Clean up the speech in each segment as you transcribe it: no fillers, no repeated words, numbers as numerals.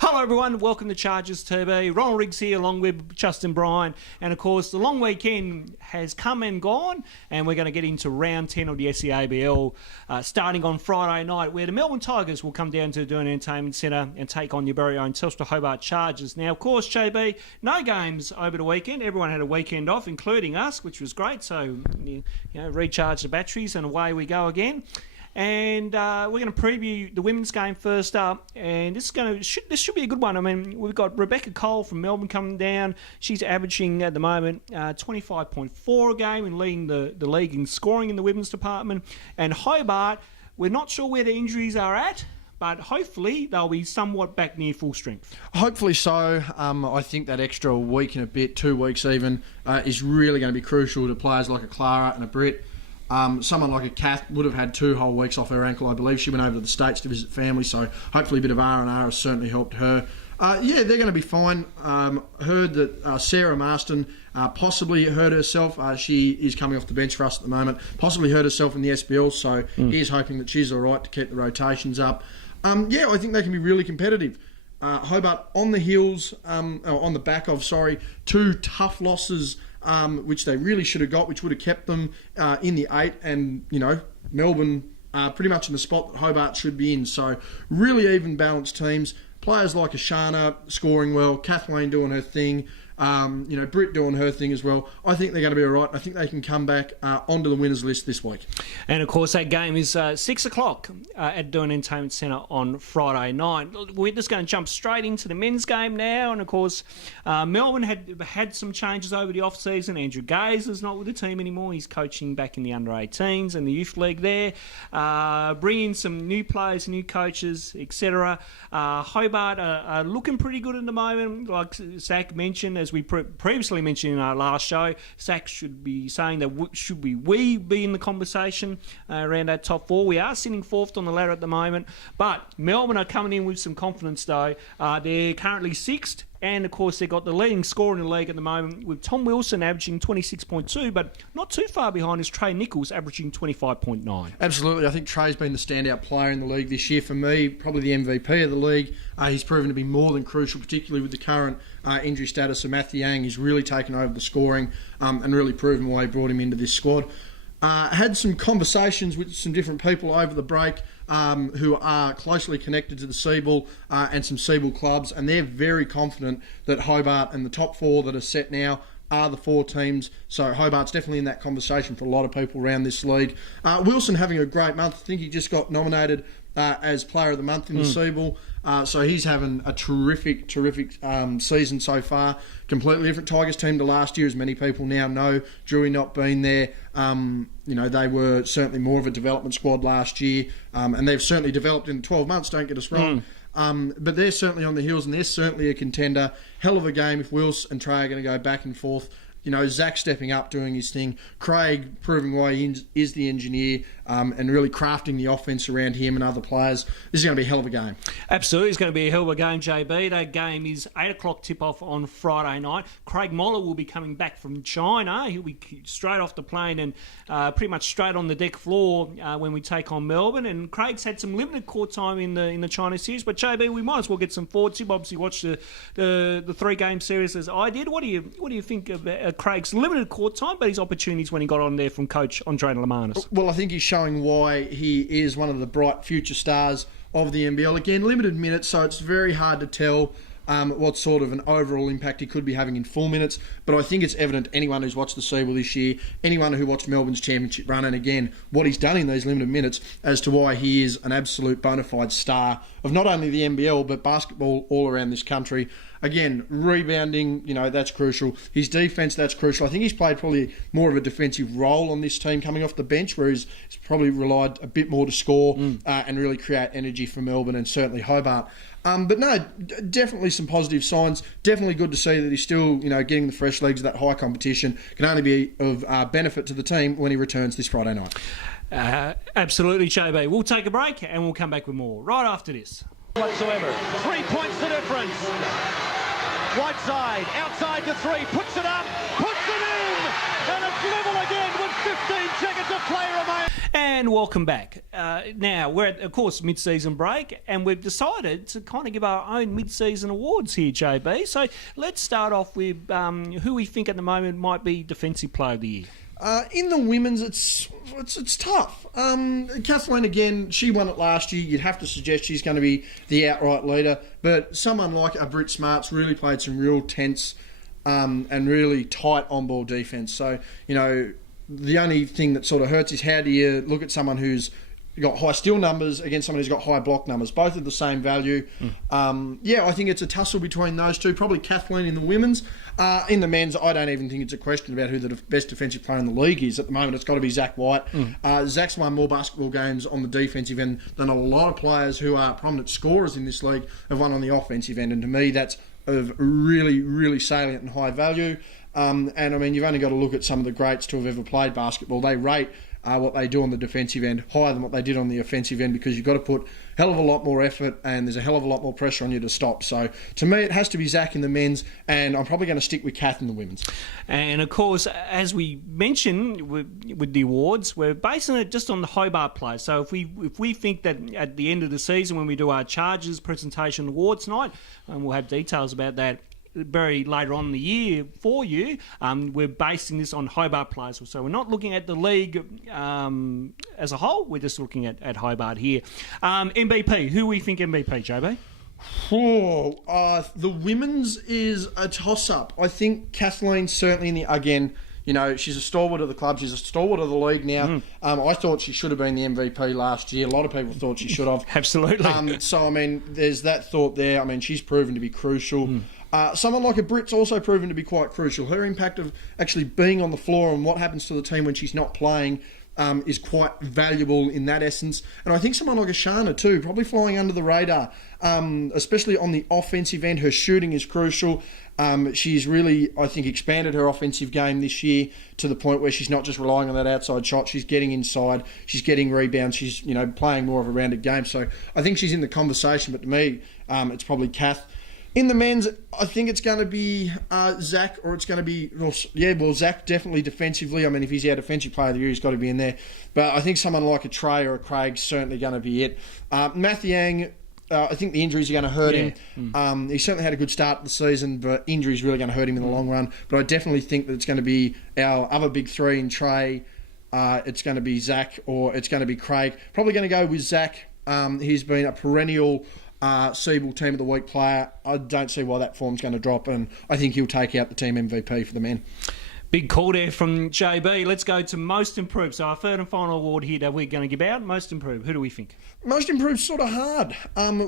Hello everyone, welcome to Chargers TV. Ronald Riggs here along with Justin Bryan, and of course the long weekend has come and gone, and we're going to get into round 10 of the SEABL starting on Friday night, where the Melbourne Tigers will come down to the Doon Entertainment Centre and take on your very own Telstra Hobart Chargers. Now of course, JB, no games over the weekend. Everyone had a weekend off, including us, which was great, so recharge the batteries and away we go again. And we're going to preview the women's game first up, and this should be a good one. I mean, we've got Rebecca Cole from Melbourne coming down. She's averaging at the moment 25.4 a game and leading the league in scoring in the women's department. And Hobart, we're not sure where the injuries are at, but hopefully they'll be somewhat back near full strength. Hopefully so. I think that extra week and a bit, 2 weeks even, is really going to be crucial to players like a Clara and a Britt. Someone like a Kath would have had 2 whole weeks off her ankle, I believe. She went over to the States to visit family, so hopefully a bit of R&R has certainly helped her. They're going to be fine. Heard that Sarah Marston possibly hurt herself. She is coming off the bench for us at the moment. Possibly hurt herself in the SBL, so he's hoping that she's all right to keep the rotations up. I think they can be really competitive. Hobart on the heels, on the back of, 2 tough losses, which they really should have got, which would have kept them in the 8, and Melbourne pretty much in the spot that Hobart should be in. So really even balanced teams. Players like Ashana scoring well, Kathleen doing her thing, Britt doing her thing as well. I think they're going to be all right. I think they can come back onto the winners list this week. And of course, that game is 6 o'clock at Doon Entertainment Centre on Friday night. We're just going to jump straight into the men's game now. And of course, Melbourne had some changes over the off-season. Andrew Gazer's not with the team anymore. He's coaching back in the under-18s and the youth league there. Bringing some new players, new coaches, etc. Hobart are looking pretty good at the moment. Like Zach mentioned, as we previously mentioned in our last show, Zach should be saying that should we be in the conversation around that top 4. We are sitting 4th on the ladder at the moment, but Melbourne are coming in with some confidence though. They're currently 6th. And, of course, they've got the leading scorer in the league at the moment with Tom Wilson averaging 26.2, but not too far behind is Trey Nichols averaging 25.9. Absolutely. I think Trey's been the standout player in the league this year. For me, probably the MVP of the league. He's proven to be more than crucial, particularly with the current injury status of Matthew Yang. He's really taken over the scoring and really proven why he brought him into this squad. Had some conversations with some different people over the break who are closely connected to the Seaball and some Seaball clubs, and they're very confident that Hobart and the top 4 that are set now are the 4 teams. So Hobart's definitely in that conversation for a lot of people around this league. Wilson having a great month. I think he just got nominated as Player of the Month in the Seaball. So he's having a terrific season so far. Completely different Tigers team to last year, as many people now know. Drewy not being there. They were certainly more of a development squad last year, and they've certainly developed in 12 months, don't get us wrong. But they're certainly on the heels, and they're certainly a contender. Hell of a game if Wills and Trey are going to go back and forth. Zach stepping up, doing his thing. Craig proving why he is the engineer and really crafting the offense around him and other players. This is going to be a hell of a game. Absolutely, it's going to be a hell of a game, JB. That game is 8 o'clock tip-off on Friday night. Craig Moller will be coming back from China. He'll be straight off the plane and pretty much straight on the deck floor when we take on Melbourne. And Craig's had some limited court time in the China series, but JB, we might as well get some thoughts. You've obviously watched the 3-game series as I did. What do you think of Craig's limited court time, but his opportunities when he got on there from coach Andre Lamanis? Well, I think he's showing why he is one of the bright future stars of the NBL. Again, limited minutes, so it's very hard to tell what sort of an overall impact he could be having in full minutes. But I think it's evident to anyone who's watched the Seaball this year, anyone who watched Melbourne's championship run, and again, what he's done in these limited minutes, as to why he is an absolute bona fide star of not only the NBL, but basketball all around this country. Again, rebounding, that's crucial. His defence, that's crucial. I think he's played probably more of a defensive role on this team coming off the bench, where he's probably relied a bit more to score and really create energy for Melbourne and certainly Hobart. But no, definitely some positive signs. Definitely good to see that he's still, getting the fresh legs of that high competition. Can only be of benefit to the team when he returns this Friday night. Absolutely, JB. We'll take a break and we'll come back with more right after this. Whatsoever. 3 points the difference. Whiteside, outside to 3, puts it up, puts it in, and it's level again with 15 seconds of play remaining. And welcome back. Now, we're at, of course, mid-season break, and we've decided to kind of give our own mid-season awards here, JB. So let's start off with who we think at the moment might be Defensive Player of the Year. In the women's, it's tough. Kathleen, again, she won it last year. You'd have to suggest she's going to be the outright leader. But someone like a Brit Smart's really played some real tense and really tight on-ball defence. So, you know, the only thing that sort of hurts is how do you look at someone who's got high steal numbers against someone who's got high block numbers. Both of the same value. I think it's a tussle between those two. Probably Kathleen in the women's. In the men's, I don't even think it's a question about who the best defensive player in the league is. At the moment, it's got to be Zach White. Zach's won more basketball games on the defensive end than a lot of players who are prominent scorers in this league have won on the offensive end. And to me, that's of really, really salient and high value. And I mean, you've only got to look at some of the greats to have ever played basketball. They rate what they do on the defensive end higher than what they did on the offensive end because you've got to put a hell of a lot more effort and there's a hell of a lot more pressure on you to stop. So to me, it has to be Zach in the men's, and I'm probably going to stick with Kath in the women's. And of course, as we mentioned with the awards, we're basing it just on the Hobart players. So if we think that at the end of the season when we do our Chargers presentation awards night, and we'll have details about that very later on in the year for you, we're basing this on Hobart players. So we're not looking at the league as a whole, we're just looking at Hobart here. MVP, who we think MVP, JB? The women's is a toss-up. I think Kathleen's certainly in the, again, you know, she's a stalwart of the club. She's a stalwart of the league now. I thought she should have been the MVP last year. A lot of people thought she should have. Absolutely. So, I mean, there's that thought there. I mean, she's proven to be crucial. Someone like a Brit's also proven to be quite crucial. Her impact of actually being on the floor and what happens to the team when she's not playing is quite valuable in that essence. And I think someone like a Shana too, probably flying under the radar, especially on the offensive end. Her shooting is crucial. She's really, I think, expanded her offensive game this year to the point where she's not just relying on that outside shot. She's getting inside. She's getting rebounds. She's, you know, playing more of a rounded game. So I think she's in the conversation. But to me, it's probably Kath. In the men's, I think it's going to be Zach, or it's going to be, Zach definitely defensively. I mean, if he's our defensive player of the year, he's got to be in there. But I think someone like a Trey or a Craig's certainly going to be it. Matthew Yang, I think the injuries are going to hurt him. He certainly had a good start to the season, but injuries really going to hurt him in the long run. But I definitely think that it's going to be our other big three in Trey. It's going to be Zach, or it's going to be Craig. Probably going to go with Zach. He's been a perennial Siebel Team of the Week player. I don't see why that form's going to drop, and I think he'll take out the team MVP for the men. Big call there from JB. Let's go to Most Improved. So our third and final award here that we're going to give out, Most Improved. Who do we think? Most Improved sort of hard.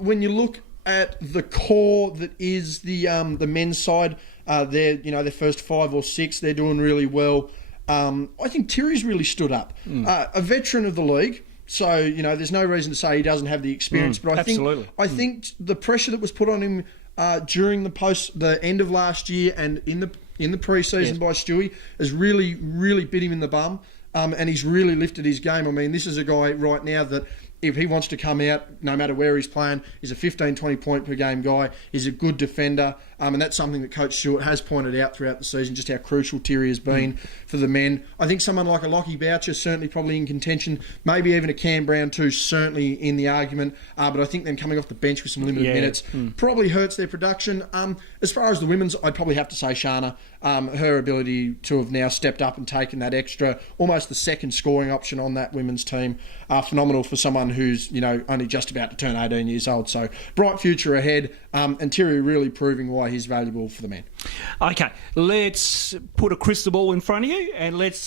When you look at the core that is the men's side, their first 5 or 6, they're doing really well. I think Terry's really stood up. A veteran of the league. So, you know, there's no reason to say he doesn't have the experience. But I think the pressure that was put on him during the end of last year and in the pre-season by Stewie has really, really bit him in the bum. And he's really lifted his game. I mean, this is a guy right now that if he wants to come out, no matter where he's playing, he's a 15, 20 point per game guy. He's a good defender. And that's something that Coach Stewart has pointed out throughout the season, just how crucial Terry has been for the men. I think someone like a Lockie Boucher certainly probably in contention. Maybe even a Cam Brown too, certainly in the argument. But I think them coming off the bench with some limited minutes probably hurts their production. As far as the women's, I'd probably have to say Shana. Her ability to have now stepped up and taken that extra, almost the second scoring option on that women's team, phenomenal for someone who's, you know, only just about to turn 18 years old. So bright future ahead, and Terry really proving why he's valuable for the men. Okay, let's put a crystal ball in front of you and let's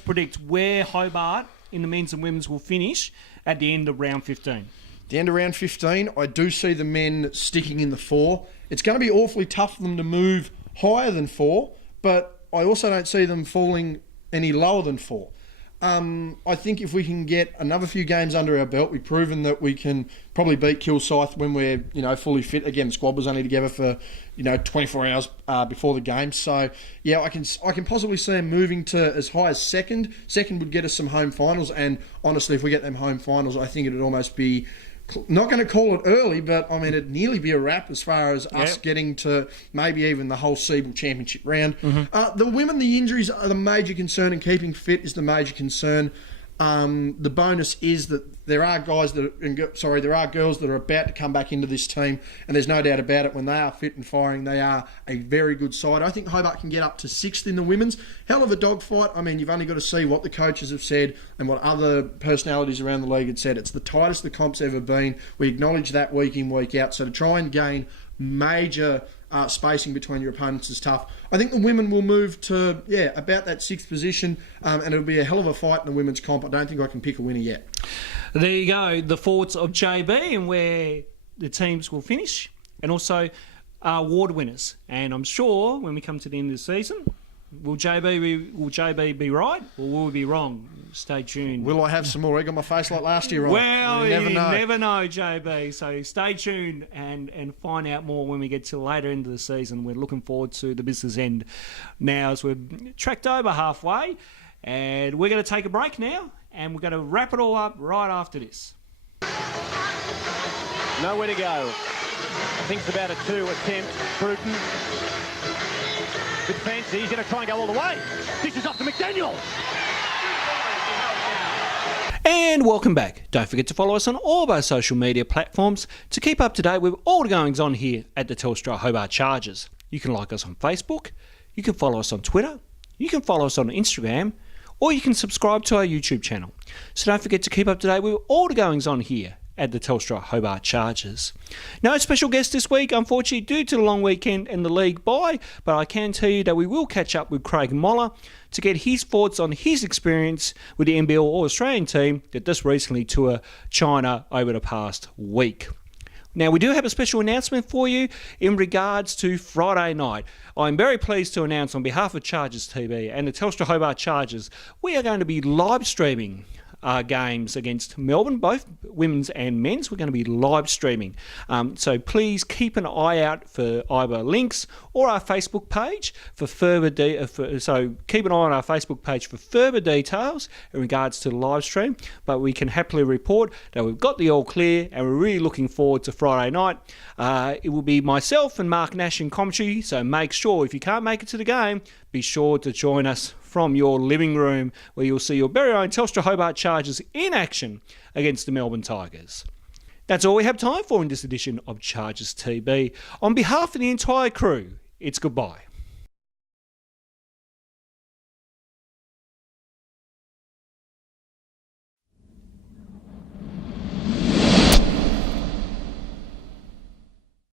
predict where Hobart in the men's and women's will finish at the end of round 15. The end of round 15, I do see the men sticking in the 4. It's going to be awfully tough for them to move higher than 4, but I also don't see them falling any lower than 4. I think if we can get another few games under our belt, we've proven that we can probably beat Kilsyth when we're, you know, fully fit. Again, the squad was only together for, 24 hours before the game. So, yeah, I can possibly see them moving to as high as second. Second would get us some home finals, and honestly, if we get them home finals, I think it'd almost be, not going to call it early, but I mean, it'd nearly be a wrap as far as us getting to maybe even the whole Siebel Championship round. The women, the injuries are the major concern, and keeping fit is the major concern. The bonus is that there are girls that are about to come back into this team, and there's no doubt about it. When they are fit and firing, they are a very good side. I think Hobart can get up to 6th in the women's. Hell of a dogfight. I mean, you've only got to see what the coaches have said and what other personalities around the league had said. It's the tightest the comp's ever been. We acknowledge that week in, week out. So to try and gain major spacing between your opponents is tough. I think the women will move to, about that 6th position, and it'll be a hell of a fight in the women's comp. I don't think I can pick a winner yet. There you go, the thoughts of JB and where the teams will finish, and also award winners. And I'm sure when we come to the end of the season, will JB be right or will we be wrong? Stay tuned. Will I have some more egg on my face like last year, Rob? Well, you never know, JB. So stay tuned and find out more when we get to later into the season. We're looking forward to the business end now as we've tracked over halfway. And we're going to take a break now, and we're going to wrap it all up right after this. Nowhere to go. Thinks about a 2 attempt. Bruton. Bit fancy. He's going to try and go all the way. This is off to McDaniel. And welcome back. Don't forget to follow us on all of our social media platforms to keep up to date with all the goings on here at the Telstra Hobart Chargers. You can like us on Facebook, you can follow us on Twitter, you can follow us on Instagram, or you can subscribe to our YouTube channel. So don't forget to keep up to date with all the goings on here at the Telstra Hobart Chargers. No special guest this week, unfortunately, due to the long weekend and the league bye, but I can tell you that we will catch up with Craig Moller to get his thoughts on his experience with the NBL All-Australian team that just recently toured China over the past week. Now, we do have a special announcement for you in regards to Friday night. I'm very pleased to announce on behalf of Chargers TV and the Telstra Hobart Chargers, we are going to be live streaming games against Melbourne, both women's and men's. We're going to be live streaming. So please keep an eye out for either links or our Facebook page for further so keep an eye on our Facebook page for further details in regards to the live stream. But we can happily report that we've got the all clear and we're really looking forward to Friday night. It will be myself and Mark Nash in commentary, so make sure if you can't make it to the game, be sure to join us from your living room where you'll see your very own Telstra Hobart Chargers in action against the Melbourne Tigers. That's all we have time for in this edition of Chargers TV. On behalf of the entire crew, it's goodbye.